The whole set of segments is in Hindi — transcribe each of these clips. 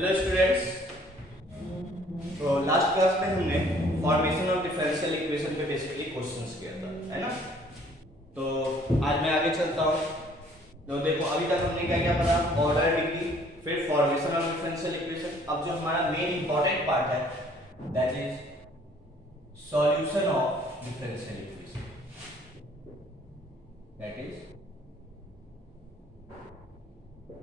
Hello students. तो लास्ट क्लास में हमने फॉर्मेशन ऑफ डिफरेंशियल इक्वेशन पे बेसिकली क्वेश्चंस किया था, है ना। तो आज मैं आगे चलता हूँ। तो देखो अभी तक हमने क्या क्या पढ़ा, ऑर्डर, डिग्री, फिर फॉर्मेशन ऑफ डिफरेंशियल इक्वेशन। अब जो हमारा मेन इंपॉर्टेंट पार्ट है that is solution of differential equation. That is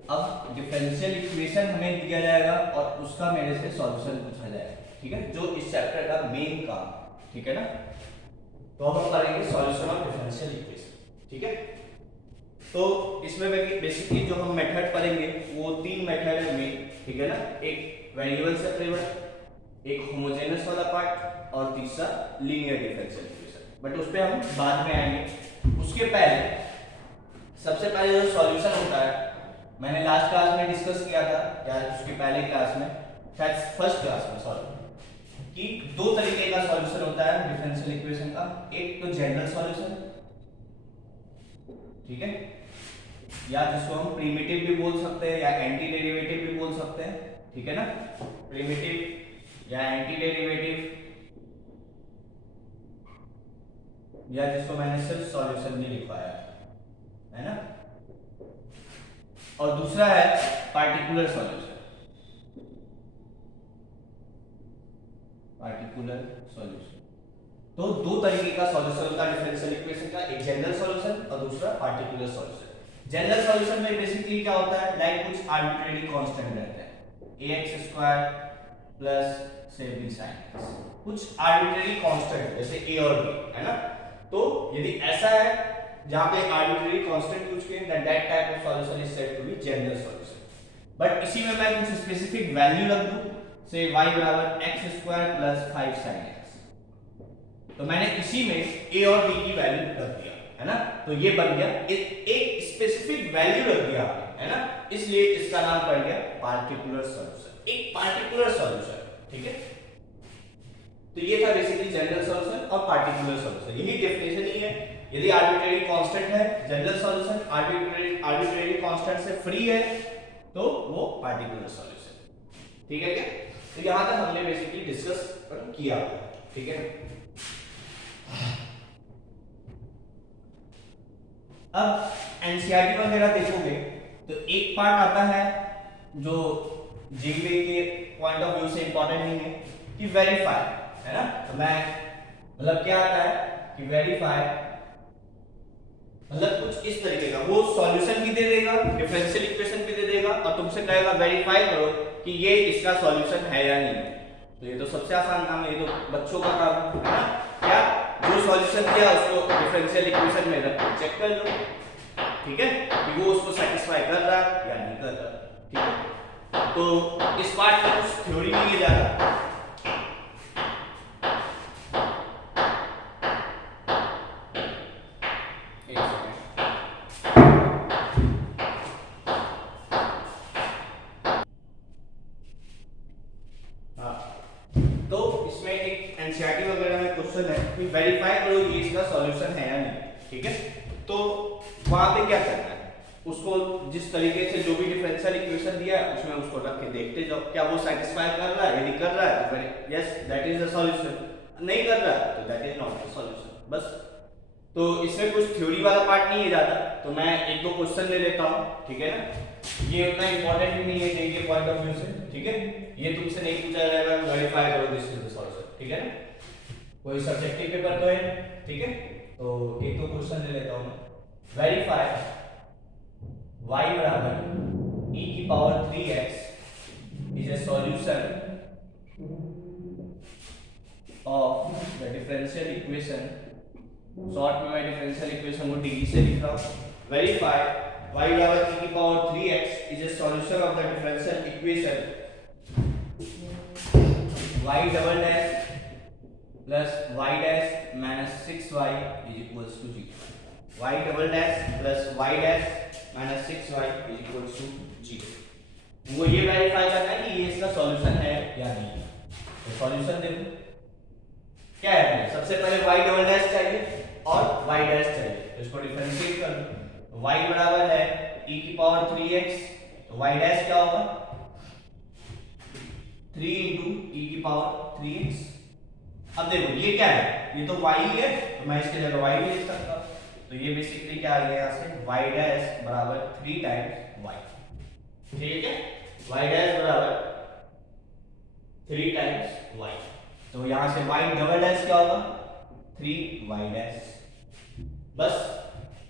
अब डिफरेंशियल इक्वेशन हमें दिया जाएगा और उसका मेरे से सॉल्यूशन पूछा जाएगा, ठीक है, जो इस चैप्टर का मेन काम, ठीक है ना। तो अब हम करेंगे सॉल्यूशन ऑफ डिफरेंशियल इक्वेशन, ठीक है। तो इसमें बेसिकली जो हम मेथड पढ़ेंगे वो तीन मेथड है मेन, ठीक है ना। एक वेरिएबल सेपरेबल, एक होमोजेनस वाला पार्ट और तीसरा लीनियर डिफरेंशियल इक्वेशन। बट उस पर हम बाद में आएंगे। उसके पहले सबसे पहले जो सॉल्यूशन होता है मैंने लास्ट क्लास में डिस्कस किया था, या उसके पहले क्लास में, शायद फर्स्ट क्लास में, सॉरी, कि दो तरीके का सॉल्यूशन होता है डिफरेंशियल इक्वेशन का। एक तो जनरल सॉल्यूशन, ठीक है, या जिसको हम प्रिमिटिव भी बोल सकते हैं या एंटी डेरिवेटिव भी बोल सकते हैं, ठीक है ना। प्रिमिटिव या एंटी डेरिवेटिव, या जिसको मैंने सिर्फ सॉल्यूशन भी लिखवाया है ना। और दूसरा है पार्टिकुलर सॉल्यूशन। पार्टिकुलर सॉल्यूशन, तो दो तरीके का सॉल्यूशन होता है डिफरेंशियल इक्वेशन का, एक जनरल सॉल्यूशन और दूसरा पार्टिकुलर सॉल्यूशन। जनरल सॉल्यूशन में बेसिकली क्या होता है, लाइक कुछ आर्बिट्रेरी कांस्टेंट रहते हैं, ax स्क्वायर प्लस से b sin x, कुछ आर्बिट्रेरी कांस्टेंट जैसे a और b, है ना। तो यदि ऐसा है जहां पे आर्बिट्रेरी कांस्टेंट यूज किए, then that type of solution is said to be general solution. But इसी में मैं कुछ स्पेसिफिक वैल्यू रख दूं, से y बराबर x square plus 5 sin x, तो मैंने इसी में a और b की वैल्यू रख दिया, है ना। तो ये बन गया एक स्पेसिफिक वैल्यू रख दिया आपने, है ना, इसलिए इसका नाम पड़ गया पार्टिकुलर सॉल्यूशन, एक पार्टिकुलर सॉल्यूशन, ठीक है। तो ये था बेसिकली जनरल सॉल्यूशन और पार्टिकुलर सॉल्यूशन, यही डेफिनेशन ही है। यदि आर्बिट्रेरी कांस्टेंट है जनरल सॉल्यूशन, आर्बिट्रेरी कांस्टेंट से फ्री है तो वो पार्टिकुलर सॉल्यूशन, ठीक है क्या। तो यहां तक हमने बेसिकली डिस्कस किया, ठीक है। अब एनसीईआरटी वगैरह देखोगे तो एक पार्ट आता है जो जीके के पॉइंट ऑफ व्यू से इंपॉर्टेंट नहीं है, कि वेरीफाई, है ना। तो मैं मतलब क्या आता है कि वेरीफाई मतलब कुछ इस तरीके का, वो सॉल्यूशन भी दे देगा, डिफरेंशियल इक्वेशन भी दे देगा और तुमसे कहेगा वेरीफाई करो कि ये इसका सॉल्यूशन है या नहीं। तो ये तो सबसे आसान काम है, ये तो बच्चों का काम है ना। क्या जो सॉल्यूशन दिया उसको डिफरेंशियल इक्वेशन में रख के चेक कर लो, ठीक है, कि वो उसको सेटिस्फाई कर रहा है या नहीं कर रहा, ठीक है। तो इस पार्ट में कुछ थ्योरी भी ये ज्यादा, तो इसमें एक एनसीईआरटी वगैरह में क्वेश्चन है कि वेरीफाई करो ये इसका सॉल्यूशन है या नहीं, ठीक है। तो वहां पे क्या करना है, उसको जिस तरीके से जो भी डिफरेंशियल इक्वेशन दिया है उसमें उसको रख के देखते जाओ क्या वो सेटिस्फाई कर रहा है। यदि कर रहा है तो yes that is the solution, नहीं कर रहा है तो that is not the solution, बस। तो इसमें कुछ थ्योरी वाला पार्ट नहीं है ज्यादा, तो मैं एक दो क्वेश्चन ले लेता हूं, ठीक है ना। ये उतना इंपॉर्टेंट भी नहीं है जेईई के पॉइंट ऑफ व्यू से, ठीक है। ये तुमसे नहीं पूछा जाएगा वेरीफाई करो दिस इज द सॉल्यूशन, ठीक है ना। कोई सब्जेक्टिव पेपर तो है, ठीक है। तो एक दो क्वेश्चन ले लेता हूं मैं। वेरीफाई y बराबर e की power 3x is a solution of the differential equation. Short में मैं डिफरेंशियल इक्वेशन को डिग्री से लिख रहा हूं। वेरीफाई y बराबर e की power 3x is a solution of the differential equation y double dash plus y dash minus 6y is equals to 0। y double dash plus y dash minus 6y is equals to 0। वो ये वेरीफाई करना है कि ये इसका सॉल्यूशन है या नहीं। तो सॉल्यूशन देखो क्या है, सबसे पहले y डबल डैश चाहिए और y डैश चाहिए, तो इसको डिफरेंशिएट कर लो। y बराबर है e की पावर 3x, तो y डैश क्या होगा 3 इंटू ई की पावर 3x। अब देखो ये क्या है, ये तो y है, तो मैं इसके जगह y भी लिख सकता हूँ। तो ये बेसिकली क्या आ गया यहाँ से, y डैश बराबर 3 टाइम्स y। ठीक है, y डैश बराबर 3 टाइम्स y। तो यहाँ से y डबल डैश क्या होगा, 3y डैश। बस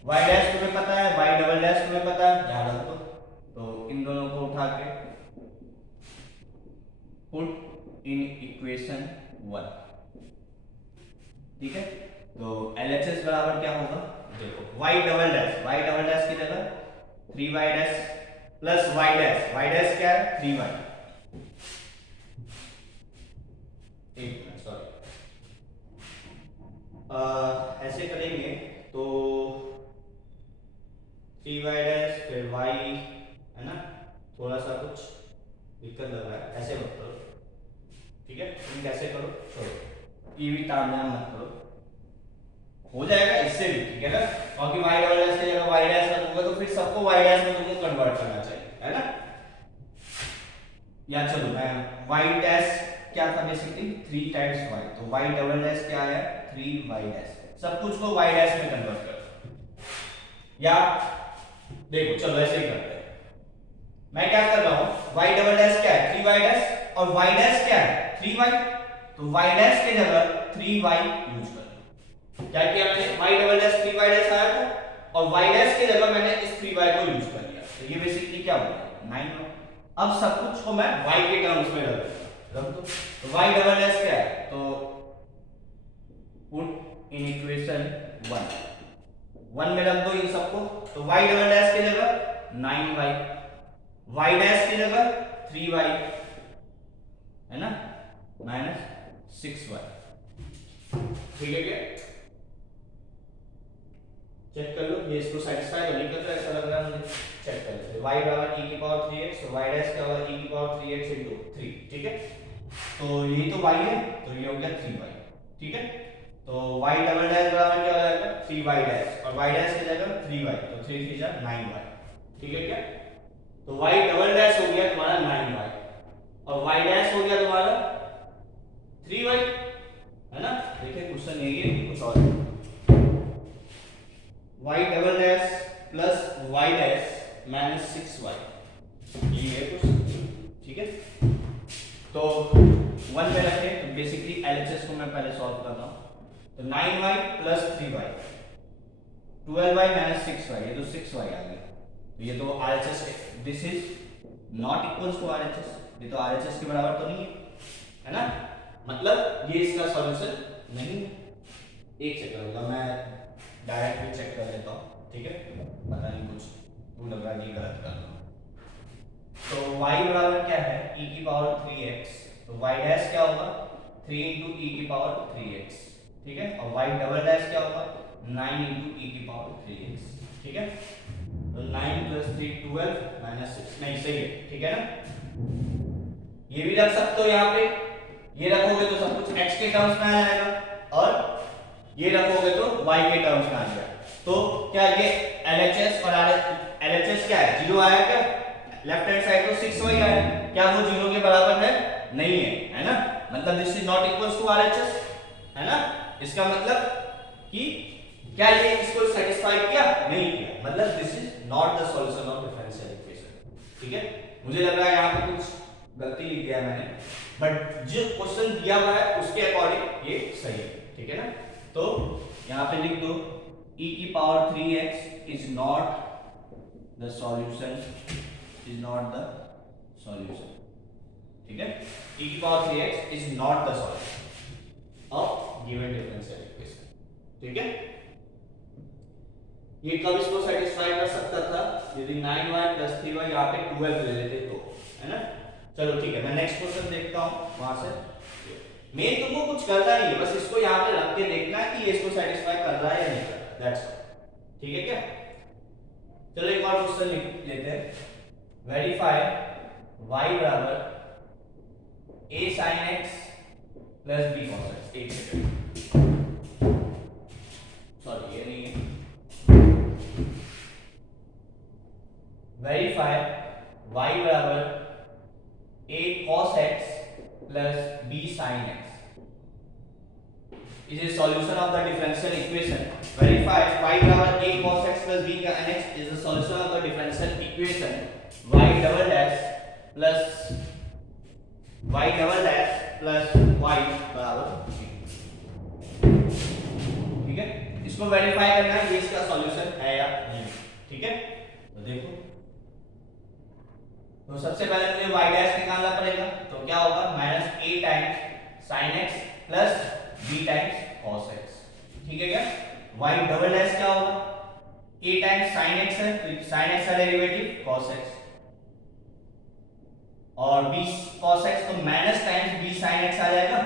y डैश तुम्हें पता है, y डबल डैश तुम्हें पता है, याद रखो। तो इन दोनों को उठा के पुट इन इक्वेशन 1। ठीक है, तो LHS बराबर क्या होगा, देखो y डबल डैश की जगह 3y dash plus y dash क्या है 3y। एक मिनट सॉरी, ऐसे करेंगे तो 3y डैश फिर y है ना, थोड़ा सा कुछ दिक्कत लग रहा है, ऐसे मत करो। ठीक है, तुम कैसे करो छोड़ो, ये भी तामझाम मत करो, हो जाएगा इससे भी। ठीक है ना, क्योंकि y डबल डैश की जगह y डैश रखूंगा तो फिर सबको y डैश में तुमको कन्वर्ट करना चाहिए, है ना। या चलो मैं y डैश क्या था बेसिकली 3 टाइम्स y, तो y डबल डैश क्या आया 3y डैश, सब कुछ को y डैश में कन्वर्ट कर। या देखो चलो ऐसे ही करते हैं, मैं क्या कर रहा हूं, y डबल डैश क्या है 3y डैश और y डैश क्या है 3y, तो y डैश की जगह 3y यूज कर। क्या किया मैंने, y double dash 3y dash आया था और y डैश की जगह मैंने इस 3y को यूज कर लिया, तो ये बेसिकली क्या हो गया 9y। अब सब कुछ को मैं y के टर्म्स में रख दो, तो y डबल डैश क्या है, तो पुट इन इक्वेशन 1 में रख दो इन सबको, तो y डबल डैश की जगह 9y, y डैश की जगह 3y है ना, माइनस 6y। ठीक है क्या, चेक कर लो ये इसको सेटिस्फाई तो नहीं कर रहा, ऐसा लग रहा है मुझे। चेक कर लेते, y बराबर e की पावर 3x, तो y डैश क्या होगा e की पावर 3x into 3। ठीक है, तो यही तो y है, तो ये हो गया 3y। ठीक है, तो y डबल डैश बराबर क्या हो जाएगा 3y डैश और y डैश की जगह 3y, तो 3 3 जा 9y। ठीक है क्या, तो y डबल डैश हो गया तुम्हारा 9y और y डैश हो गया तुम्हारा 3y, है ना। देखिए क्वेश्चन यही है, कुछ और y double dash plus y dash minus 6y, ये है कुछ। ठीक है, तो 1 पे रखे, तो बेसिकली LHS को मैं पहले सॉल्व करता हूं, तो 9y plus 3y 12y minus 6y, ये तो 6y आ गया, तो ये तो RHS, this is not equals to RHS, ये तो RHS के बराबर तो नहीं है ना, मतलब ये इसका सॉल्यूशन नहीं है। एक सेकंड होगा, मैं डायरेक्ट भी चेक कर लेता हूँ। ठीक है, पता नहीं कुछ तू लग रहा है कि गलत कर रहा हूँ। तो y बराबर क्या है e की पावर 3x, तो y डैश क्या होगा 3 into e की पावर 3x। ठीक है, और y डबल डैश क्या होगा 9 into e की पावर 3x। ठीक है, तो 9 plus 3 12 minus 6, नहीं सही है। ठीक है ना, ये भी रख सकते हो यहाँ पे, ये रखोगे तो सब कुछ x के टर्म्स में आ जाएगा और ये रखोगे तो y के टर्म्स में आ जाएगा। तो क्या ये LHS और LHS क्या है, 0 आया क्या, लेफ्ट हैंड साइड तो 6y आया, क्या वो 0 के बराबर है, नहीं है ना, मतलब this is not equals to RHS, है ना। इसका मतलब कि क्या ये इसको सेटिस्फाई किया, नहीं किया, मतलब this is not the solution of differential equation. ठीक है, मुझे लग रहा है यहाँ पे कुछ गलती लिख दिया मैंने, बट जो क्वेश्चन दिया हुआ है उसके अकॉर्डिंग ये सही है। ठीक है ना, तो यहाँ पे लिख दो e की power 3x is not the solution, is not the solution. ठीक है, e की power 3x is not the solution of given differential equation. ठीक है, ये कब इसको सेटिस्फाई कर सकता था, यदि 9y प्लस 3y यहाँ पे 12 ले लेते तो, है ना। चलो ठीक है, मैं नेक्स्ट क्वेश्चन देखता हूँ वहां से। मेन तुमको कुछ करना नहीं है, बस इसको यहाँ पे रख के देखना है कि ये इसको सेटिस्फाई कर रहा है या नहीं कर रहा, दैट्स ऑल। ठीक है क्या, चलो एक और क्वेश्चन लिख लेते हैं, वेरीफाई y बराबर a sin x plus b cos x। एक सेकंड, सॉरी ये नहीं है, वेरीफाई y बराबर a cos x plus b sin x is a solution of the differential equation. Verify y बराबर a cos x plus b sin x is the solution of the differential equation y double dash plus y double dash plus y बराबर b. ठीक है, इसको वेरीफाई करना है ये इसका सॉल्यूशन है या नहीं. ठीक है, तो देखो, तो सबसे पहले मुझे y डैश निकालना पड़ेगा. तो क्या होगा, minus a times sin x plus b times cos x. ठीक है क्या, y डबल डैश क्या होगा, a टाइम्स sin x है तो sin x का डेरिवेटिव cos x और b cos x तो minus times b sin x आ जाएगा.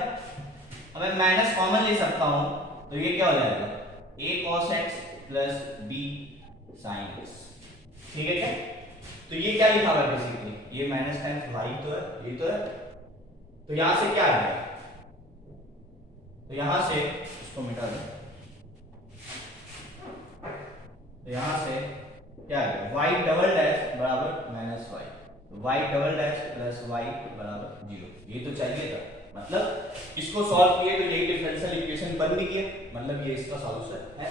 अब मैं माइनस कॉमन ले सकता हूं तो ये क्या हो जाएगा, a cos x plus b sin x. ठीक है क्या, तो ये क्या लिखा हुआ है बेसिकली, ये माइनस टाइम्स y तो है, ये तो है, तो यहां से क्या आ गया, तो यहां से इसको मिटा दो, तो यहां से क्या आ गया, y डबल डैश बराबर माइनस y, तो y double dash plus y बराबर 0. ये तो चाहिए था, मतलब इसको सॉल्व किए तो यही डिफरेंशियल इक्वेशन बन भी गया, मतलब ये इसका सॉल्यूशन है.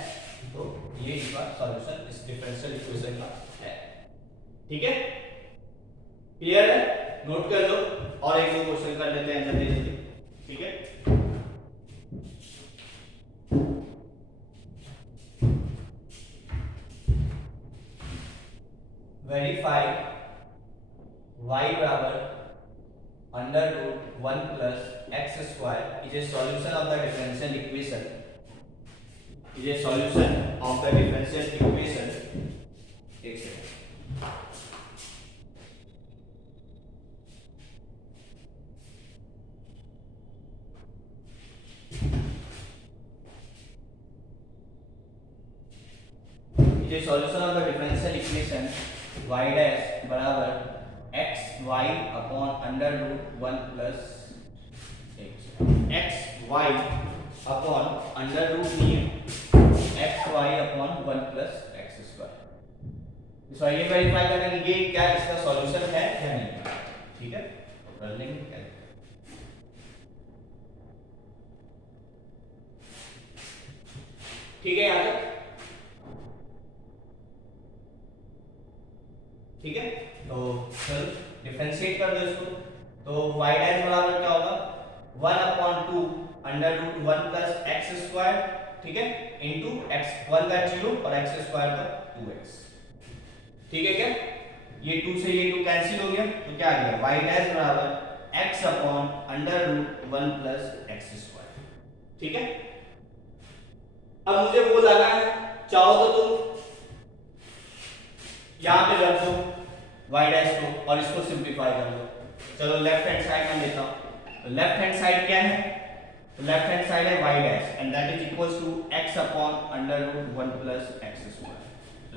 तो ये इसका सॉल्यूशन इस डिफरेंशियल इक्वेशन का है. ठीक है, क्लियर है, नोट कर लो और एक दो क्वेश्चन कर लेते हैं जल्दी जल्दी. ठीक है, वेरीफाई y बराबर under root 1 plus x square is a solution of the differential equation, is a solution of the differential equation. एक second, is a solution of the differential equation y dash बराबर x y upon under root 1 plus x y upon under root नहीं है x y upon 1 plus x square. इसको ये वेरीफाई करना कि ये क्या इसका सॉल्यूशन है या नहीं. ठीक है, कर लेंगे क्या. ठीक है यहाँ तक, ठीक है, तो चलो डिफरेंशिएट कर दो इसको. तो y डैश बराबर क्या होगा, 1 upon 2 under root 1 plus x square. ठीक है, इनटू x, 1 का 0 और x स्क्वायर का 2x. ठीक है क्या, ये 2 से ये 2 कैंसिल हो गया, तो क्या आ गया, y डैश बराबर x upon under root 1 plus x square. ठीक है, अब मुझे वो लगा है, चाहो तो तुम यहां पे रख दो y डैश को और इसको सिंपलीफाई कर लो. चलो लेफ्ट हैंड साइड में लेता हूं, तो लेफ्ट हैंड साइड क्या है, तो लेफ्ट हैंड साइड है y dash and that is equals to x upon under root 1 plus x square.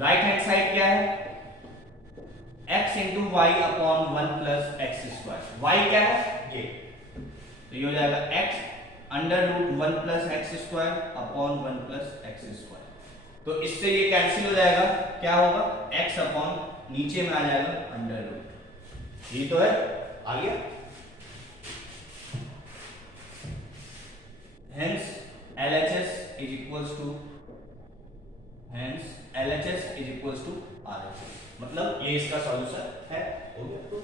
Right hand side क्या है, x into y upon 1 plus x square. y क्या है ये, तो ये हो जाएगा x under root 1 plus x square upon 1 plus x square. तो इससे ये कैंसिल हो जाएगा, क्या होगा, x अपॉन नीचे में आ जाएगा अंडर रूट. ये तो है, आ गया. Hence LHS is equals to RHS, मतलब ये इसका सॉल्यूशन है. हो गया,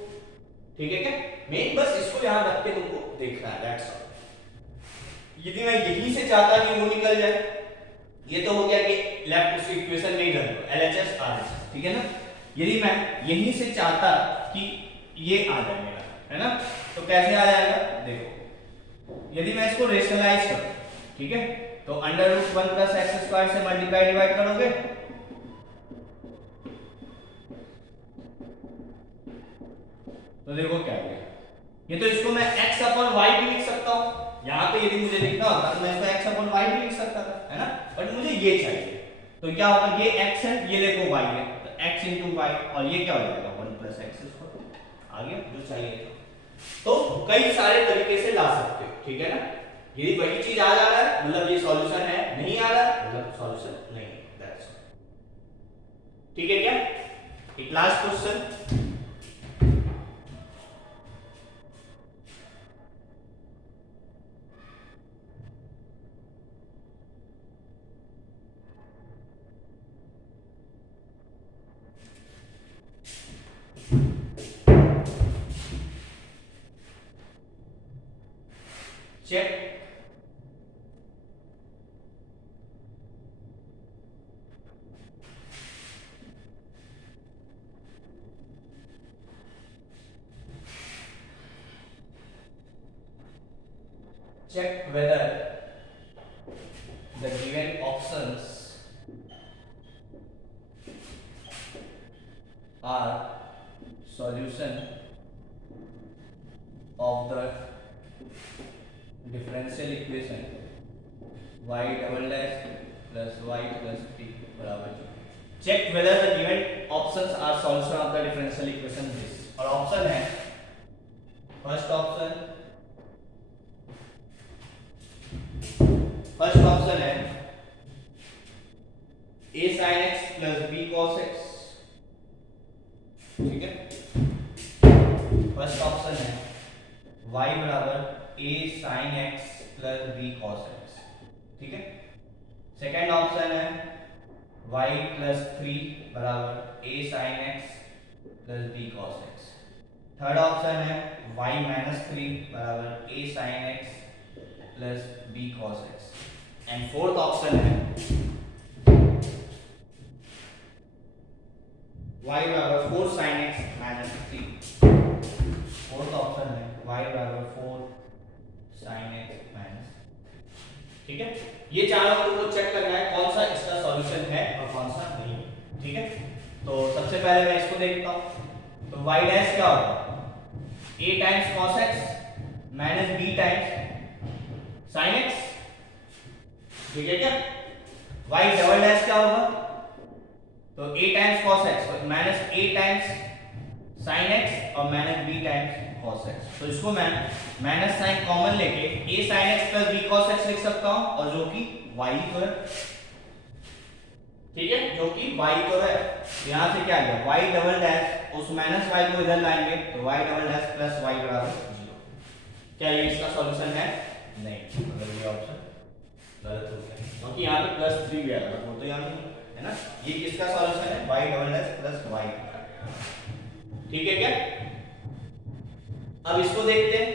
ठीक है क्या. मेन बस इसको यहां रख के तुमको देखना है, दैट्स ऑल. यदि मैं यहीं से चाहता कि वो निकल जाए, ये तो हो गया कि लेफ्ट उस इक्वेशन में ही रख दो LHS RHS. ठीक है ना, यदि मैं यहीं से चाहता कि ये आ जाए मेरा, है ना, तो कैसे आ जाएगा, देखो, यदि मैं इसको रेशनलाइज करूं, ठीक है, तो under root 1 plus x square से मल्टीप्लाई डिवाइड करोगे तो देखो क्या है, ये तो इसको मैं x अपॉन y भी लिख सकता हूं. यहां पे यदि मुझे लिखना होता तो मैं इसको x अपॉन y भी लिख सकता था, है ना, बट मुझे ये चाहिए. तो क्या होगा, ये x है, ये देखो y है, तो x into y और ये क्या हो जाएगा 1 प्लस एक्स स्क्वायर. आ गया जो चाहिए. तो कई सारे तरीके से ला सकते हो. ठीक है ना, यदि वही चीज आ जा रहा है मतलब ये सॉल्यूशन है, नहीं आ रहा मतलब सॉल्यूशन नहीं है. That's all. ठीक है क्या, एक last question. check whether the given options are solution of the differential equation y double dash plus y plus t बराबर 0. Check whether the given options are solution of the differential equation this. और ऑप्शन है, फर्स्ट ऑप्शन है a sin x plus b cos x. ठीक है, फर्स्ट ऑप्शन है y बराबर a sin x plus b cos x. ठीक है, सेकेंड ऑप्शन है y plus 3 बराबर a sin x plus b cos x. Third option है y minus 3 बराबर a sin x plus b cos x. And fourth option है y बराबर 4 sin x minus 3. Fourth option है y बराबर 4 sin x minus. ठीक है, ये चारों को चेक करना है कौन सा इसका सॉल्यूशन है और कौन सा नहीं है. ठीक है, तो सबसे पहले मैं इसको देखता हूं. तो y डैश क्या होगा, a times cos x minus b times sin x. ठीक है क्या, y डबल डैश क्या होगा, तो a times cos x minus a times sin x और minus b times cos x. तो इसको मैं माइनस साइन कॉमन लेके a sin x plus b cos x लिख सकता हूं, और जो कि y तो है. ठीक है, जो कि y तो है. यहां से क्या गया, y डबल डैश, उस माइनस y को इधर लाएंगे तो y double dash plus y बराबर 0. क्या ये इसका सॉल्यूशन है? नहीं, अगर ये ऑप्शन गलत हो गया, क्योंकि यहां पे प्लस 3 भी आएगा, वो तो यहां नहीं है ना. ये किसका सॉल्यूशन है, y double dash plus y. ठीक है क्या, अब इसको देखते हैं.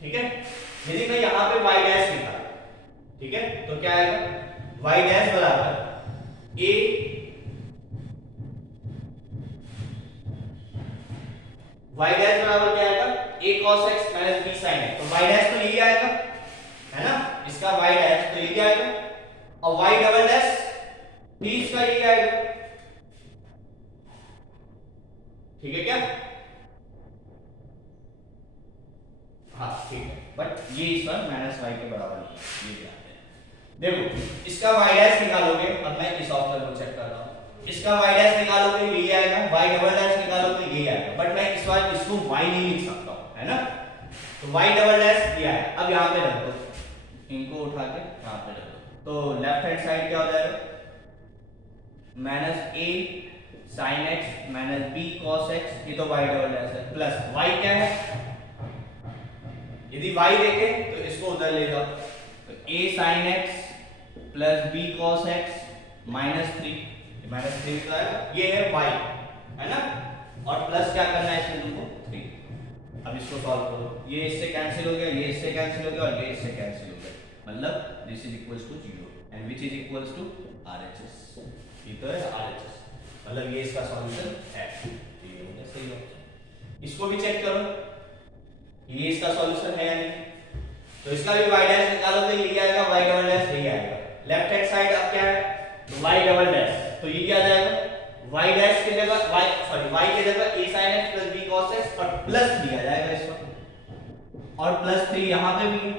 ठीक है, यदि मैं यहां पे y डैश लिखा, ठीक है, तो क्या आएगा, y डैश बराबर a y डैश बराबर क्या आएगा, a cos x minus b sin x. तो y डैश तो यही आएगा, है ना, इसका y डैश तो यही आएगा, और y डबल डैश भी इसका यही आएगा. ठीक है क्या, हाँ ठीक है, बट ये इस पर माइनस y के बराबर नहीं है, ये ध्यान दें. देखो, इसका y डैश निकालोगे, अब मैं इस ऑप्शन को चेक कर रहा हूं, इसका y डैश निकालोगे यही आएगा, y डबल डैश निकालोगे यही आएगा, बट मैं इस बार इसको y नहीं लिख सकता हूं, है ना. तो y डबल डैश दिया है, अब यहां पे रख दो, इनको उठा के यहां पे रख दो. तो लेफ्ट हैंड साइड क्या हो जाएगा, minus a sin x minus b cos x, ये तो y डबल डैश है, प्लस y क्या है, यदि y देखें तो इसको उधर ले जाओ, तो a sin x plus b cos x minus 3 का है, ये है y, है ना, और प्लस क्या करना है इसमें तुमको 3. अब इसको सॉल्व करो, ये इससे कैंसिल हो गया, ये इससे कैंसिल हो गया, और ये इससे कैंसिल हो गया, मतलब this is equals to 0 and which is equals to RHS. ये तो है RHS, मतलब ये इसका सॉल्यूशन है. तो ये हो गया सही ऑप्शन. इसको भी चेक करो, ये इसका सॉल्यूशन है या नहीं. तो इसका भी y डैश निकालो तो यही आएगा, y डबल डैश यही आएगा. लेफ्ट हैंड साइड अब क्या है, तो y डबल डैश, तो ये क्या आ जाएगा, y डैश की जगह y की जगह a sin x plus b cos x और प्लस दिया जाएगा इसको, और प्लस 3 यहां पे भी है.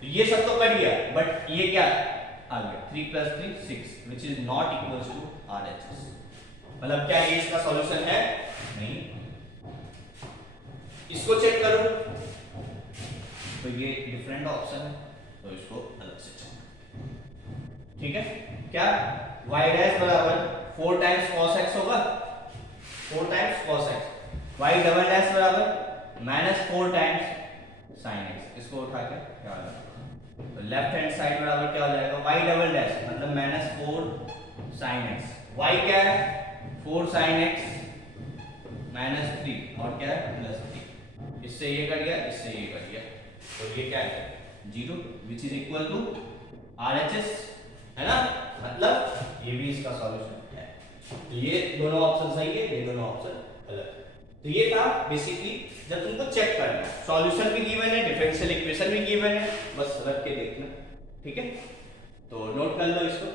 तो ये सब तो कट गया, बट ये क्या आ गया, 3 plus 3 6 which is not equals to RHS. मतलब क्या ये इसका सॉल्यूशन है? नहीं. इसको चेक करो, तो ये डिफरेंट ऑप्शन है, तो इसको अलग से चेक. ठीक है, क्या y डैश बराबर 4 टाइम्स cos x होगा, 4 times cos x, y double dash बराबर माइनस 4 टाइम्स sin x. इसको उठा के क्या आ जाएगा, तो लेफ्ट हैंड साइड बराबर क्या हो जाएगा, y डबल डैश मतलब माइनस 4 sin x, y क्या है 4 sin x माइनस 3, और क्या है प्लस 3. इससे ये कट गया, इससे ये कट गया, तो ये क्या है 0 which is equal to RHS, है ना, मतलब ये भी इसका सॉल्यूशन है. तो ये दोनों ऑप्शन सही है, ये दोनों ऑप्शन गलत है. तो तो ये था बेसिकली जब तुमको चेक करना है, सॉल्यूशन भी गिवन है, डिफरेंशियल इक्वेशन भी गिवन है, बस रख के देखना, ठीक है। तो नोट कर लो इसको।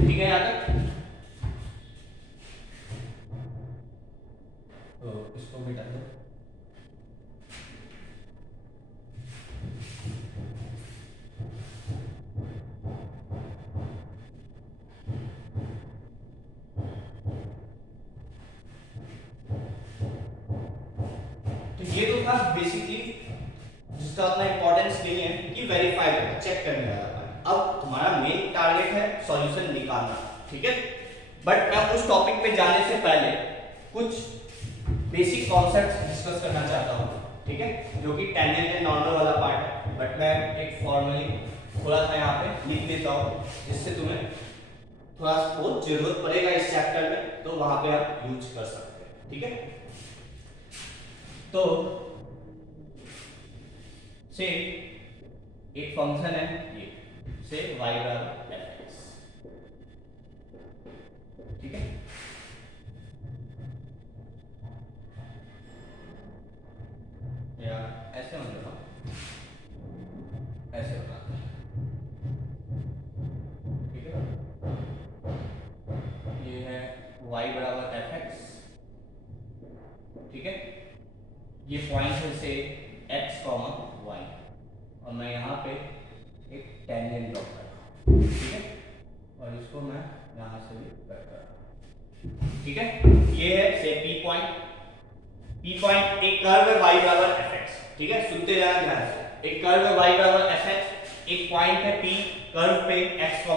ठीक है यहाँ तक। तो इसको मिटा दो। तो ये तो था बेसिकली जिसका अपना इंपॉर्टेंस नहीं है कि वेरीफाई करना, चेक करने वाला। अब तुम्हारा मेन टारगेट है सॉल्यूशन निकालना, ठीक है। बट मैं उस टॉपिक पे जाने से पहले कुछ बेसिक कॉन्सेप्ट्स डिस्कस करना चाहता हूँ, ठीक है, जो कि टेंजेंट एंड नॉर्मल वाला पार्ट है। बट मैं एक फॉर्मली थोड़ा सा यहाँ पे लिख देता हूँ, जिससे तुम्हें थोड़ा बहुत जरूरत पड़ेगा इस चैप्टर में, तो वहां पे आप यूज कर सकते हैं, ठीक है। तो से एक फंक्शन है ये, से y बराबर fx, ठीक है। या ऐसे मतलब ऐसे होगा, ठीक है। ये है y बराबर fx, ठीक है। ये पॉइंट है से x, y, और मैं यहाँ पे एक टेंजेंट ड्रॉ कर रहा हूँ, ठीक है। और इसको मैं यहाँ से भी कट कर रहा हूँ, ठीक है। ये है से P पॉइंट एक कर्व है y बराबर fx, ठीक है। सुनते जाना ध्यान से, एक कर्व है y बराबर fx, एक पॉइंट है P, कर्व पे x, y,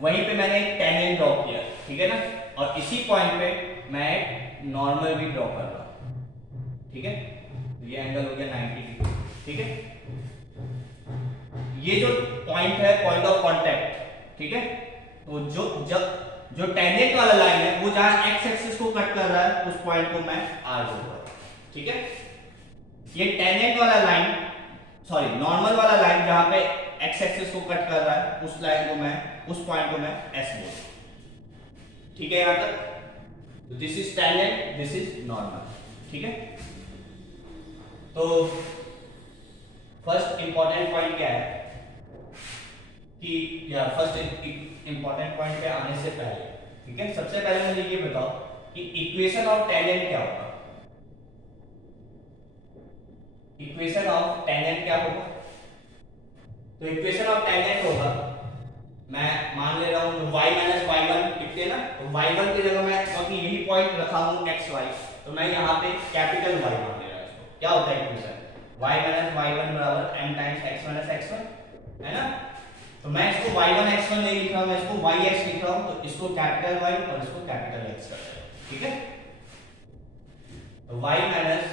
वहीं पे मैंने एक टेंजेंट ड्रॉ किया, ठीक है ना। और इसी पॉइंट पे मैं एक नॉर्मल भी ड्रॉ कर रहा हूँ, ठीक है। ये एंगल हो गया 90 डिग्री, ठीक है। ये जो पॉइंट है पॉइंट ऑफ कांटेक्ट, ठीक है। तो जो टेंजेंट वाला लाइन है वो जहां x एक्सिस को कट कर रहा है उस पॉइंट को मैं r बोलूंगा, ठीक है। ये टेंजेंट वाला लाइन, सॉरी नॉर्मल वाला लाइन जहां पे x एक्सिस को कट कर रहा है उस लाइन को मैं, उस पॉइंट को मैं s बोलूंगा, ठीक है। यहां तक this is tangent, this is normal, ठीक है। तो फर्स्ट इंपॉर्टेंट पॉइंट क्या है कि, या फर्स्ट इंपॉर्टेंट पॉइंट पे आने से पहले, ठीक है, सबसे पहले मुझे ये बताओ कि इक्वेशन ऑफ टेंजेंट क्या होगा। इक्वेशन ऑफ टेंजेंट क्या होगा? तो इक्वेशन ऑफ टेंजेंट होगा, मैं मान ले रहा हूं y माइनस y1 लिखते हैं ना, तो y1 की जगह मैं क्योंकि यही पॉइंट रखा हूं xy, तो मैं यहां पे कैपिटल y मान ले रहा हूं। इसको क्या होता है इक्वेशन, y माइनस y1 बराबर m times x minus x1, है ना। तो मैं इसको y1 x1 नहीं लिख रहा हूं, मैं इसको yx लिख रहा हूं, तो इसको कैपिटल y और इसको कैपिटल x कर रहे हैं, ठीक है। तो y माइनस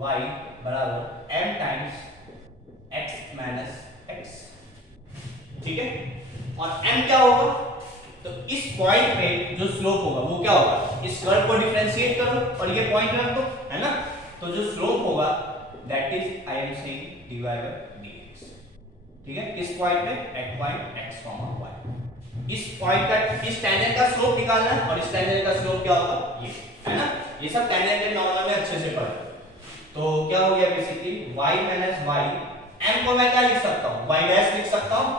y बराबर m times x minus x, ठीक है। और m क्या होगा, तो इस पॉइंट पे जो स्लोप होगा वो क्या होगा, इस कर्व को डिफरेंशिएट करो और ये पॉइंट रख दो, है ना। तो जो स्लोप होगा that is I am saying dy by dx, ठीक है। किस पॉइंट पे, एट पॉइंट x, y। इस पॉइंट का, इस टेंजेंट का स्लोप निकालना है, और इस टेंजेंट का स्लोप क्या होगा, ये, है ना। ये सब टेंजेंट एंड नॉर्मल में अच्छे से पढ़ो। तो क्या हो गया basically y minus y, m को मैं क्या लिख सकता हूं, y डैश लिख सकता हूं,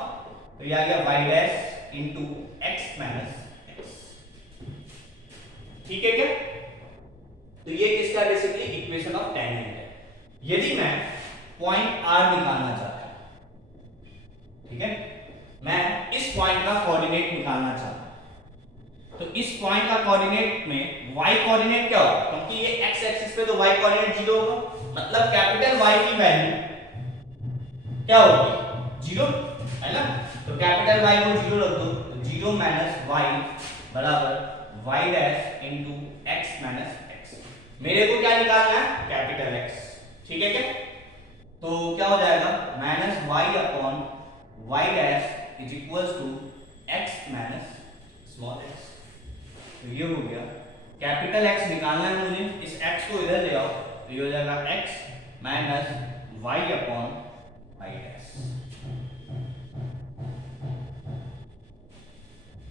तो ये आ गया y dash into x minus x, ठीक है क्या। तो ये किसका बेसिकली इक्वेशन ऑफ टेंजेंट है। यदि मैं पॉइंट r निकालना चाहता हूं, ठीक है, मैं इस पॉइंट का कोऑर्डिनेट निकालना चाहता हूं, तो इस पॉइंट का कोऑर्डिनेट में y कोऑर्डिनेट क्या होगा, क्योंकि ये x एक्सिस पे तो y कोऑर्डिनेट 0 होगा, मतलब कैपिटल Y की वैल्यू क्या होगी, 0, है ना। तो कैपिटल Y को 0 रख दो, तो 0 माइनस y बराबर y dash into x minus x। मेरे को क्या निकालना है, कैपिटल X, ठीक है क्या। तो क्या हो जाएगा, minus y upon y dash is equals to x minus small x। तो ये हो गया, कैपिटल X निकालना है मुझे, इस x को इधर ले आओ, तो ये हो जाएगा x minus y upon y dash.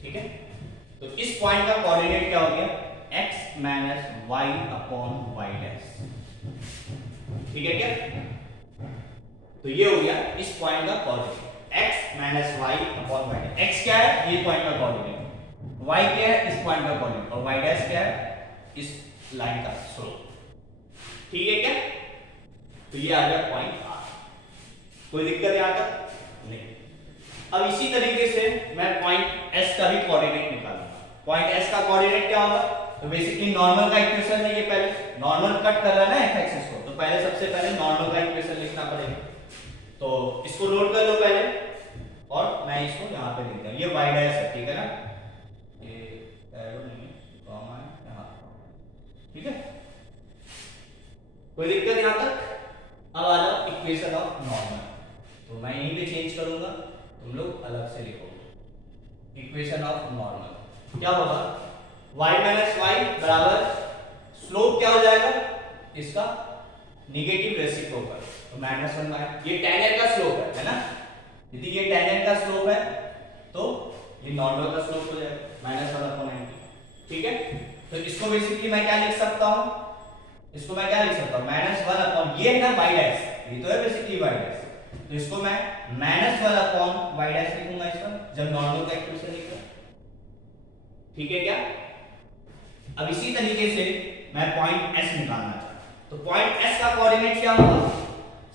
ठीक है, तो इस पॉइंट का कोऑर्डिनेट क्या हो गया, x minus y upon y dash. ठीक है क्या, तो ये हो गया इस पॉइंट का coordinate x minus y upon y dash. x क्या है, ये पॉइंट का कोऑर्डिनेट, y क्या है, इस पॉइंट का कोऑर्डिनेट, और y डैश क्या है, इस लाइन का स्लोप। ठीक है क्या, तो ये आ गया पॉइंट R। कोई दिक्कत यहां तक नहीं। अब इसी तरीके से मैं पॉइंट S का भी कोऑर्डिनेट निकालूंगा। पॉइंट S का कोऑर्डिनेट क्या होगा, तो बेसिकली नॉर्मल का इक्वेशन है ये, पहले नॉर्मल कट कर रहा है ना x एक्सिस को, तो पहले सबसे पहले नॉर्मल का इक्वेशन लिखना पड़ेगा। तो इसको नोट कर लो पहले, और मैं इसको यहां पे लिख दूं, ये y डैश है, ठीक है ना, ये एरो नहीं है, कॉमा है यहां। ठीक है, कोई दिक्कत यहां तक। अब आ जाओ इक्वेशन ऑफ नॉर्मल, तो मैं यहीं पे चेंज करूंगा, तुम लोग अलग से लिखोगे। इक्वेशन ऑफ नॉर्मल क्या होगा, y माइनस y बराबर स्लोप क्या हो जाएगा इसका, नेगेटिव रेसिप्रोकल, तो -1 ये tan n का स्लोप है ना, यदि ये tan n का स्लोप है तो ये नॉर्मल का स्लोप हो जाएगा -1/90। ठीक है, तो इसको बेसिकली मैं क्या लिख सकता हूं, इसको मैं क्या लिख सकता हूं, -1 ये है ना y डैश, ये तो है बेसिकली y डैश, तो इसको मैं -1/y डैश लिखूंगा इसका, जब नॉर्मल का इक्वेशन लिखूंगा। ठीक है क्या, अब इसी तरीके से मैं पॉइंट S निकालना चाहता हूं, तो पॉइंट S का कोऑर्डिनेट क्या होगा,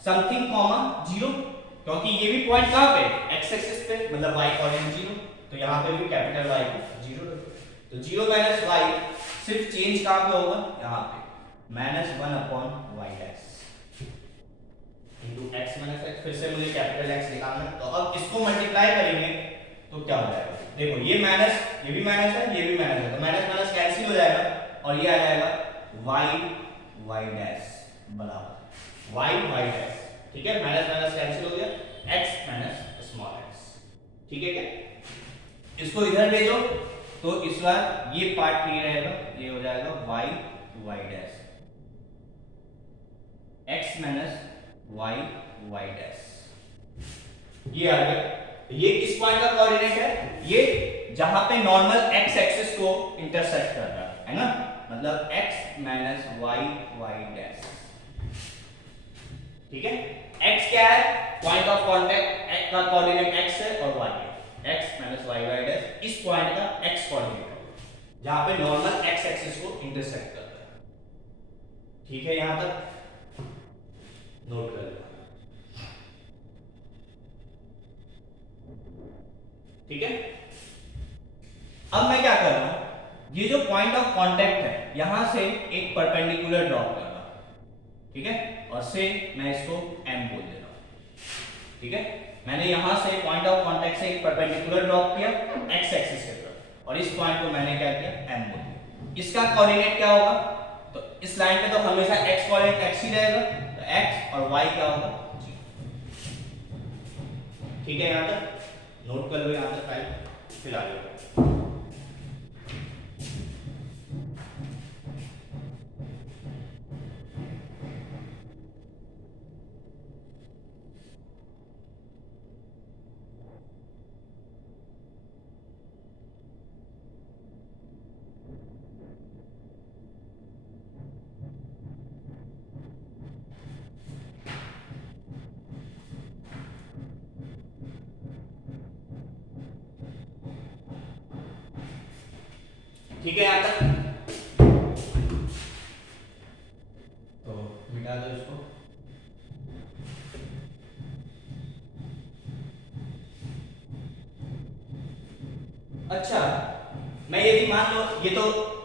समथिंग कॉमा 0, क्योंकि ये भी पॉइंट कहां पे, x एक्सिस पे, मतलब y कोऑर्डिनेट 0, तो यहां पे भी कैपिटल Y को 0 रखो, तो 0 माइनस y सिर्फ चेंज कहां पे होगा, यहां पे -1/y dash into x minus x। फिर से मुझे कैपिटल X निकालना है, तो अब इसको मल्टीप्लाई करेंगे तो क्या हो जाएगा, देखो ये माइनस, ये भी माइनस है, ये भी माइनस है, तो माइनस माइनस कैंसिल हो जाएगा, और ये आ जाएगा y डैश बराबर y डैश। ठीक है, माइनस माइनस कैंसिल हो गया, x माइनस स्मॉल x। ठीक है क्या, इसको इधर भेजो, तो इस बार ये पार्ट नहीं रहेगा, ये हो जाएगा y dash, x minus y dash, ये आ गया। ये किस पॉइंट का कोऑर्डिनेट है, ये जहां पे नॉर्मल x एक्सिस को इंटरसेक्ट कर रहा है ना, मतलब x माइनस y डैश। ठीक है, x क्या है, पॉइंट ऑफ कांटेक्ट, x का कोऑर्डिनेट x है और y है, x माइनस y डैश इस पॉइंट का x कोऑर्डिनेट है, जहां पे नॉर्मल x एक्सिस को इंटरसेक्ट कर रहा है। ठीक है, यहां तक नोट कर लो। ठीक है, अब मैं क्या कर रहा हूं, ये जो पॉइंट ऑफ कांटेक्ट है, यहां से एक परपेंडिकुलर ड्रॉ कर रहा हूं। ठीक है, और से मैं इसको m बोल दे रहा हूं। ठीक है, मैंने यहां से पॉइंट ऑफ कांटेक्ट से एक परपेंडिकुलर ड्रॉ किया x एक्सिस के तरफ, और इस पॉइंट को मैंने क्या किया, m बोल दिया। इसका कोऑर्डिनेट क्या होगा, तो इस लाइन पे तो हमेशा x कोऑर्डिनेट x ही रहेगा, तो x और y क्या होगा, 0। ठीक है, यहां तक नोट कर लो, यहां तक फाइल फिर आगे। ठीक है, यहां तक तो मिटा दो इसको। अच्छा, मैं यदि मान लो ये तो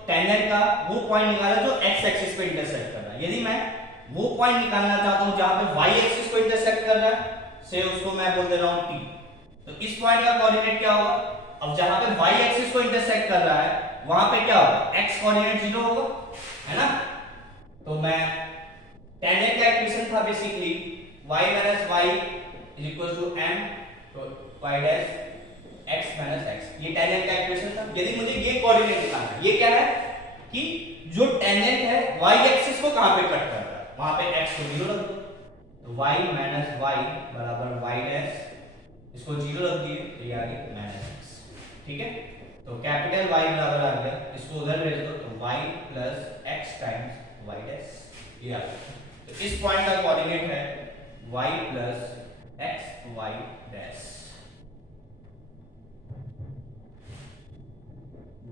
टेंजेंट का वो पॉइंट निकाला जो x एक्सिस पे इंटरसेक्ट कर रहा है, यदि मैं वो पॉइंट निकालना चाहता हूं जहां पे y एक्सिस को इंटरसेक्ट कर रहा है, से उसको मैं बोल दे रहा हूं t, तो इस पॉइंट का कोऑर्डिनेट क्या होगा, अब जहां पे y एक्सिस को इंटरसेक्ट कर रहा है वहां पे क्या होगा, x कोऑर्डिनेट 0 होगा, है ना। तो मैं टेंजेंट का इक्वेशन था basically y minus y is equal to m, तो y dash x minus x, ये टेंजेंट का इक्वेशन था। यदि मुझे ये कोऑर्डिनेट निकालना है, ये क्या है कि जो टेंजेंट है y एक्सिस को कहां पे कट कर रहा है, वहां पे x को 0 रख दो, तो y माइनस y बराबर y डैश, इसको 0 रख दिए तो ये आ गया माइनस x। ठीक है, तो कैपिटल Y बराबर आ गया, इसको उधर भेज दो तो y plus x times y dash, ये आ गया। तो इस पॉइंट का कोऑर्डिनेट है y plus x y dash,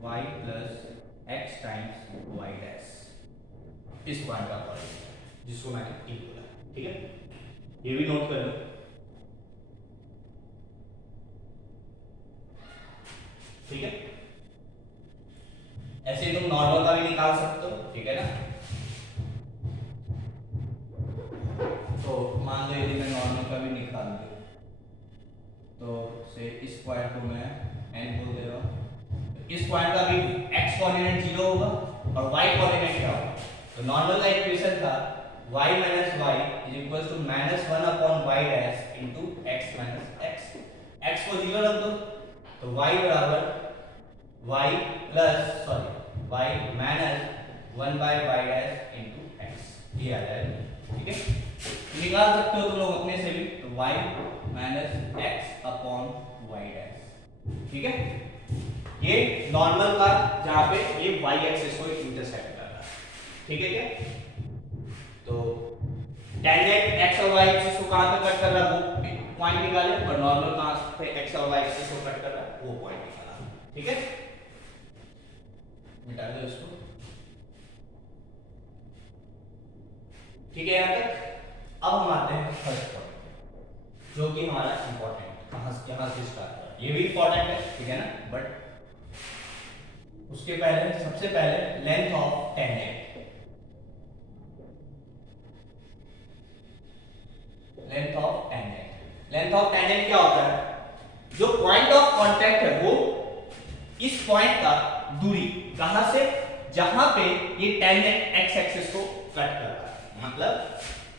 y plus x times y dash, इस पॉइंट का कोऑर्डिनेट जिसको मैंने t बोला। ठीक है, ये भी नोट कर लो। ठीक है, ऐसे ही तुम नॉर्मल का भी निकाल सकते हो। ठीक है ना, तो मान लो यदि मैं नॉर्मल का भी निकाल दूं तो से इस पॉइंट को मैं n बोल दे रहा हूं, तो इस पॉइंट का भी x कोऑर्डिनेट 0 होगा और y कोऑर्डिनेट क्या होगा, तो नॉर्मल का इक्वेशन था y minus y is equal to minus 1 upon y dash into x minus x, x को 0 रख दो तो y बराबर y plus sorry y minus 1 by y dash into x, ये आ जाएगा। ठीक है, निकाल सकते हो तुम लोग अपने से भी, तो y minus x upon y dash. ठीक है, ये नॉर्मल का जहां पे ये y एक्सिस को इंटरसेक्ट कर रहा है। ठीक है क्या, तो टेंजेंट x और y एक्सिस को कहां पे कट कर रहा है वो पॉइंट निकाले, और नॉर्मल कहां पे x और y एक्सिस को कट कर रहा है वो पॉइंट निकाला। ठीक है, मिटा दो इसको। ठीक है यहां तक। अब हम आते हैं फर्स्ट पॉइंट जो कि हमारा इंपॉर्टेंट, कहां से स्टार्ट हो रहा है, ये भी इंपॉर्टेंट है। ठीक है ना, बट उसके पहले सबसे पहले length of tangent, length of tangent, length of tangent क्या होता है, जो पॉइंट ऑफ कांटेक्ट है वो इस पॉइंट का दूरी कहां से, जहां पे ये टेंजेंट x एक्सिस को कट कर रहा है, मतलब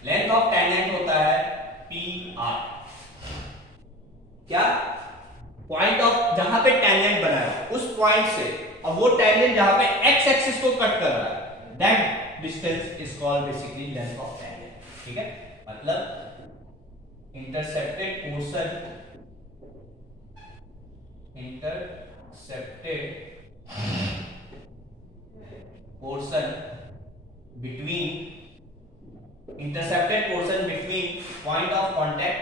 लेंथ ऑफ टेंजेंट होता है PR। क्या, पॉइंट ऑफ जहां पे टेंजेंट बना है उस पॉइंट से, और वो टेंजेंट जहां पे x एक्सिस को कट कर रहा है, that distance is called basically length of tangent. ठीक है, मतलब intercepted portion between intercepted portion between point of contact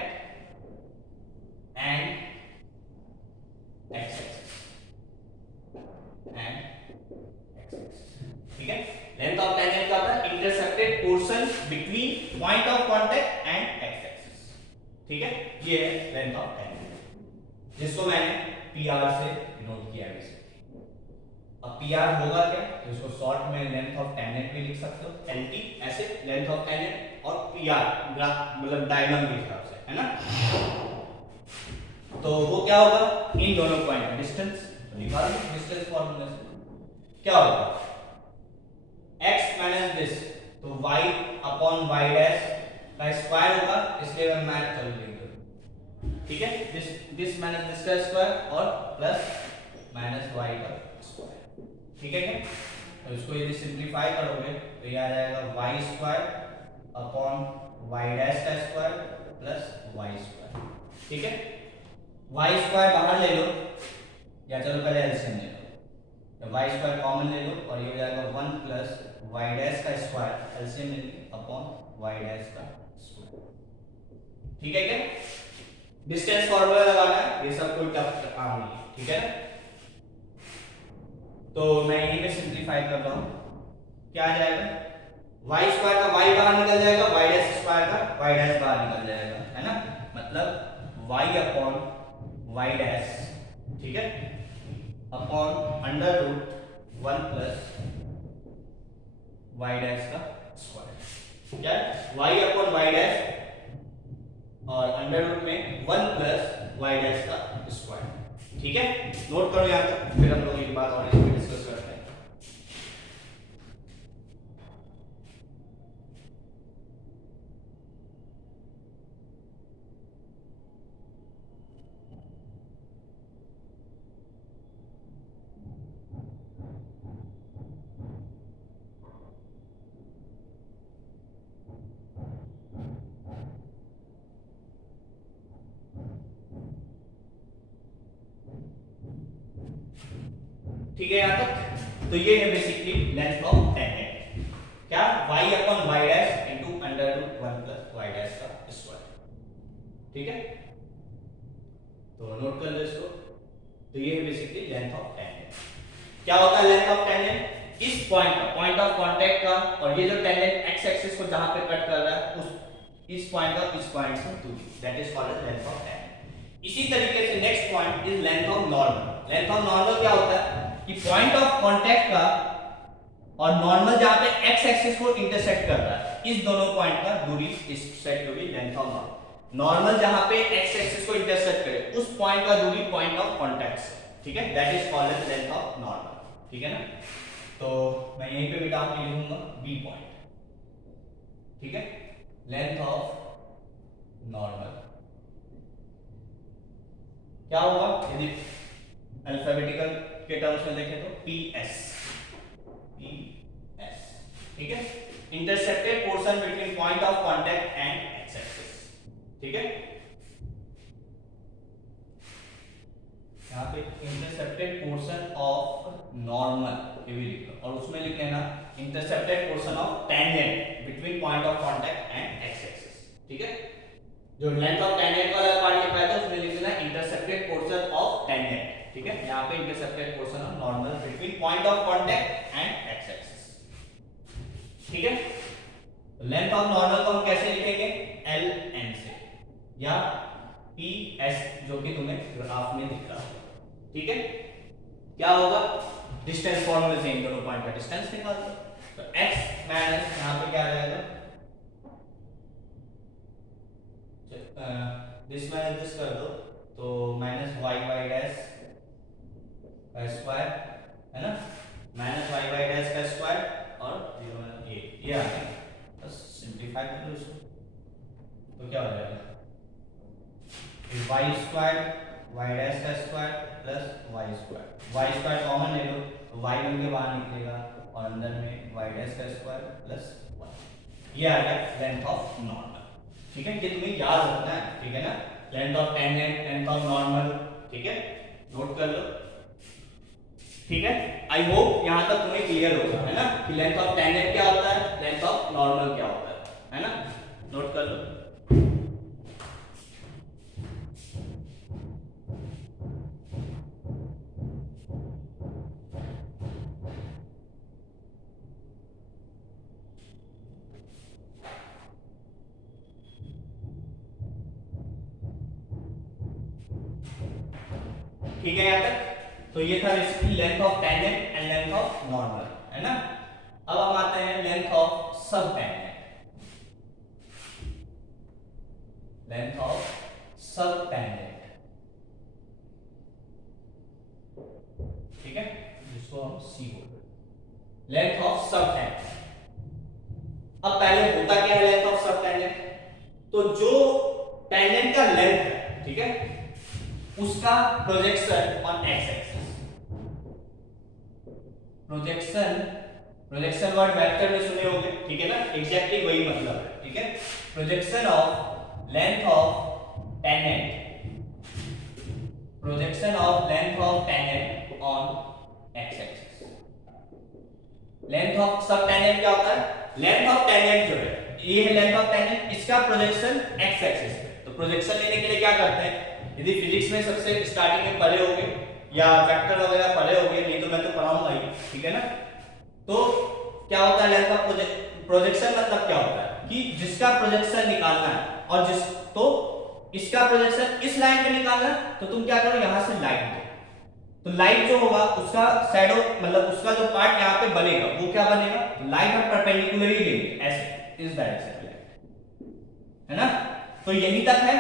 and x-axis ठीक है, लेंथ ऑफ टेंजेंट क्या होता है, intercepted portion between point of contact and x-axis। ठीक है, ये है लेंथ ऑफ टेंजेंट, जिसको मैंने PR से डिनोट किया है। अब PR होगा क्या, तो इसको शॉर्ट में लेंथ ऑफ टेंजेंट भी लिख सकते हो, LT ऐसे लेंथ ऑफ टेंजेंट, और PR मतलब डायगोनल के हिसाब से, है ना। तो वो क्या होगा, इन दोनों पॉइंट का डिस्टेंस निकाल दो डिस्टेंस फार्मूला से, क्या होगा x माइनस दिस, तो y अपॉन y डैश का स्क्वायर होगा, इसलिए मैं मैथ कर लेंगे। ठीक है, दिस माइनस दिस का स्क्वायर और प्लस माइनस y का स्क्वायर। ठीक है क्या, तो इसको यदि सिंपलीफाई करोगे तो ये आ जाएगा y square upon y dash का स्क्वायर प्लस y स्क्वायर। ठीक है, y स्क्वायर बाहर ले लो, या चलो पहले एलसीएम ले लो, तो y स्क्वायर कॉमन ले लो और ये हो जाएगा 1 प्लस y डैश का स्क्वायर, एलसीएम लेंगे अपॉन y डैश का स्क्वायर। ठीक है क्या, डिस्टेंस फार्मूला लगाना है, ये सब कोई टफ काम नहीं है। ठीक है ना, तो मैं यहीं पे सिंपलीफाई कर रहा हूं, क्या आ जाएगा y स्क्वायर का y बाहर निकल जाएगा, y डैश स्क्वायर का y डैश बाहर निकल जाएगा, है ना, मतलब y अपॉन y डैश, ठीक है, upon under root 1 plus y dash का स्क्वायर, क्या y अपॉन y डैश और अंडर रूट में 1 प्लस y डैश का स्क्वायर। ठीक है, नोट करो यहां तक, फिर हम लोग एक बात और इसमें डिस्कस करते हैं। ठीक है यहाँ तक। तो ये है बेसिकली लेंथ ऑफ टेंजेंट, क्या y upon y dash into under root 1 plus y dash का स्क्वायर। ठीक है, तो नोट कर लो इसको। तो ये है बेसिकली लेंथ ऑफ टेंजेंट। क्या होता है लेंथ ऑफ टेंजेंट? इस पॉइंट का, पॉइंट ऑफ कांटेक्ट का, और ये जो टेंजेंट एक्स एक्सिस को जहां पे कट कर रहा है उस इस पॉइंट का इस पॉइंट से दूरी, that is called as length of tangent. इसी तरीके से next point is length of normal. Length of normal क्या होता है कि पॉइंट ऑफ कांटेक्ट का और नॉर्मल जहां पे एक्स एक्सिस को इंटरसेक्ट कर रहा है, इस दोनों पॉइंट का दूरी is set to be length of normal. Normal जहां पे एक्स एक्सिस को इंटरसेक्ट करे उस पॉइंट का दूरी पॉइंट ऑफ कांटेक्ट से, ठीक है, that is called as length of normal. ठीक है ना, तो मैं यहीं पे मिटा के लिखूंगा बी पॉइंट। ठीक है, लेंथ ऑफ नॉर्मल क्या होगा यदि अल्फाबेटिकल के टर्म्स में देखें तो पी एस। ठीक है, intercepted portion between point of contact and x axis. ठीक है, यहाँ पे इंटरसेप्टेड पोर्शन ऑफ नॉर्मल ये भी लिख लो, और उसमें लिख लेना intercepted portion of tangent between point of contact and x axis. ठीक है, जो लेंथ ऑफ टेंजेंट वाला पार्ट लिखा है तो उसमें लिख देना इंटरसेप्टेड पोर्शन ऑफ टेंजेंट। ठीक है, यहाँ पे intercepted portion of normal between point of contact and x axis. ठीक है, लेंथ ऑफ नॉर्मल को हम कैसे लिखेंगे? एल एन से या पी एस, जो कि तुम्हें ग्राफ में दिख रहा है। ठीक है, क्या होगा? डिस्टेंस फॉर्मूले से इन दोनों पॉइंट का डिस्टेंस निकाल दो। तो x माइनस यहाँ पे क्या आ जाएगा, दिस माइनस दिस कर दो तो माइनस वाई वाई डैश का स्क्वायर, है ना, माइनस वाई वाई डैश का स्क्वायर और ये आ गया। बस सिंपलीफाई कर लो इसको, तो क्या हो जाएगा वाई स्क्वायर वाई डैश का square plus Y square. Y square common ले लो तो वाई बन के बाहर निकलेगा और अंदर में वाई डैश का स्क्वायर प्लस वाई। ये आ गया लेंथ ऑफ नॉर्मल। ठीक है, ये तुम्हें याद रखना है। ठीक है ना, length of tangent, length of normal. ठीक है, नोट कर लो। ठीक है, आई होप यहां तक तुम्हें क्लियर होगा, है ना, कि लेंथ ऑफ टेंजेंट क्या होता है, लेंथ ऑफ नॉर्मल क्या होता है ना, नोट कर लो। ठीक है यहाँ तक। तो ये था basically length of tangent and length of normal, है ना। अब हम आते हैं लेंथ ऑफ सब टेंजेंट। लेंथ ऑफ सब टेंजेंट, ठीक है, जिसको हम सी बोलते हैं, लेंथ ऑफ सब टेंजेंट। अब पहले होता क्या है लेंथ ऑफ सब टेंजेंट? तो जो टेंजेंट का लेंथ है, ठीक है, उसका projection on x axis. Projection word vector में सुने होंगे, ठीक है ना, एग्जैक्टली वही मतलब है। ठीक है, projection of length of tangent, projection of length of tangent on x axis. Length of सब टेंजेंट क्या होता है? लेंथ ऑफ टेंजेंट जो है, ये है लेंथ ऑफ टेंजेंट, इसका प्रोजेक्शन एक्स एक्सिस पे। तो प्रोजेक्शन लेने के लिए क्या करते हैं, यदि फिजिक्स में सबसे स्टार्टिंग में पढ़े होंगे या वेक्टर वगैरह पढ़े होंगे, नहीं तो मैं तो पढ़ाऊंगा ही, ठीक है ना। तो क्या होता है लेंथ ऑफ प्रोजेक्शन, मतलब क्या होता है कि जिसका प्रोजेक्शन निकालना है और जिस तो इसका प्रोजेक्शन इस लाइन पे निकालना है, तो तुम क्या करो, यहां से लाइट दो। तो लाइट जो होगा उसका शैडो, मतलब उसका जो पार्ट यहाँ पे बनेगा वो क्या बनेगा, लाइट और परपेंडिकुलर ही लेंगे, ऐसे इस डायरेक्शन में, है ना। तो यहीं तक है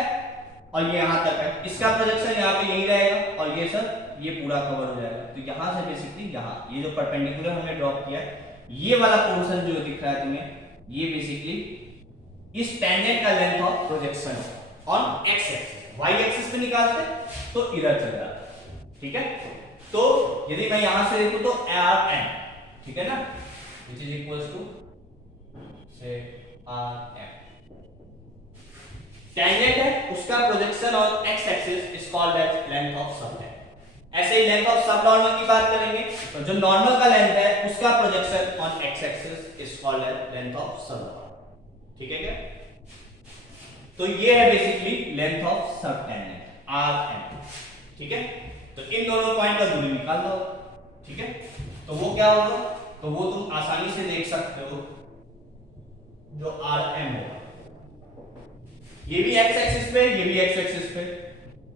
और ये यहां तक है, इसका प्रोजेक्शन यहाँ पे यही रहेगा और ये सब ये पूरा कवर हो जाएगा। तो यहां से बेसिकली यहाँ ये जो परपेंडिकुलर हमने ड्रॉप किया है, ये वाला पोर्शन जो दिख रहा है तुम्हें, ये बेसिकली इस टेंजेंट का length of projection on x axis. Y axis पे निकालते तो इधर चल जाता है, ठीक है। तो यदि मैं यहां से देखूं तो आर एन, ठीक है ना, which is equals to say R N. Tangent है, उसका projection on x axis is called as length of subtangent. ऐसे ही लेंथ ऑफ सब नॉर्मल की बात करेंगे तो जो नॉर्मल का लेंथ है उसका projection on x axis is called as length of subnormal. ठीक है क्या? तो ये है basically length of subtangent R N. ठीक है, तो इन दोनों पॉइंट का दूरी निकाल दो। ठीक है, तो वो क्या होगा, तो वो तुम आसानी से देख सकते हो, जो आर एम होगा ये भी एक्स एक्सिस पे, ये भी एक्स एक्सिस पे,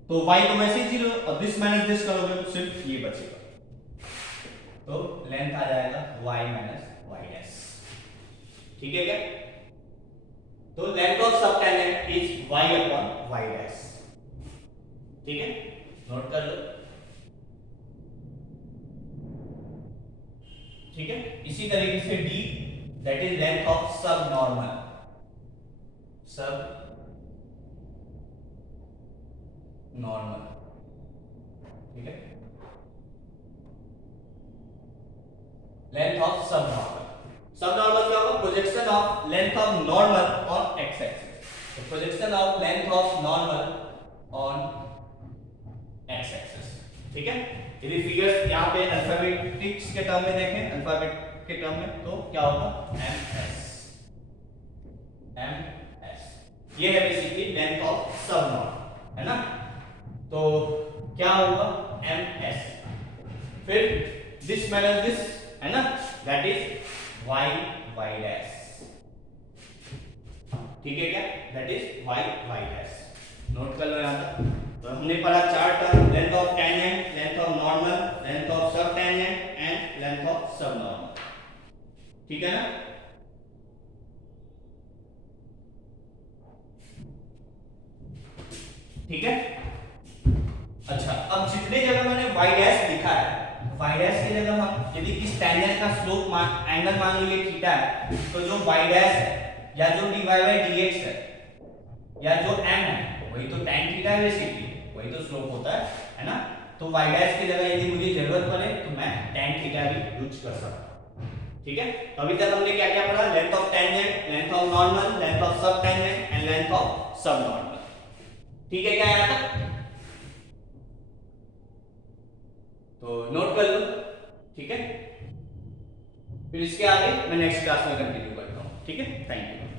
तो y तो वैसे ही 0 और दिस माइनस दिस करोगे तो सिर्फ ये बचेगा, तो लेंथ आ जाएगा y माइनस y डैश। ठीक है क्या? तो लेंथ ऑफ सब tangent is y upon y dash. ठीक है, नोट कर लो। ठीक है, इसी तरीके से d that is length of subnormal, subnormal. ठीक है, length of subnormal. Subnormal क्या होगा? Projection of length of normal on x axis. तो projection of length of normal on x axis. ठीक है, यदि फिगर्स यहां पे अल्फाबेटिक्स के टर्म में देखें, अल्फाबेट के टर्म में, तो क्या होगा? एम एस, एम एस, ये है बेसिकली लेंथ ऑफ सब नॉर्मल, है ना? तो क्या होगा? एम एस, फिर दिस माइनस दिस, है ना, that is y y dash. ठीक है क्या? That is y y dash. Note कर लो यहां तक। तो हमने पढ़ा चार term, length of tangent, length of normal, length of सब tangent and length of subnormal. ठीक है ना? ठीक है, अच्छा अब जितने जगह मैंने y डैश लिखा है, y डैश की जगह हम यदि किस टेंजेंट का स्लोप एंगल मान लीजिए थीटा है, तो जो y डैश है या जो dy बाय dx है या जो m है वही तो tan थीटा है, बेसिकली वही तो स्लोप होता है ना? तो y डैश की जगह यदि मुझे जरूरत पड़े तो मैं tan थीटा भी यूज कर सकता हूं। ठीक है, तो अभी तक हमने क्या क्या पढ़ा? Length of tangent, length of normal, length of सब tangent and length of subnormal. ठीक है क्या यहां तक? तो नोट कर लो। ठीक है, फिर इसके आगे मैं नेक्स्ट क्लास में कंटिन्यू करता हूँ। ठीक है, थैंक यू।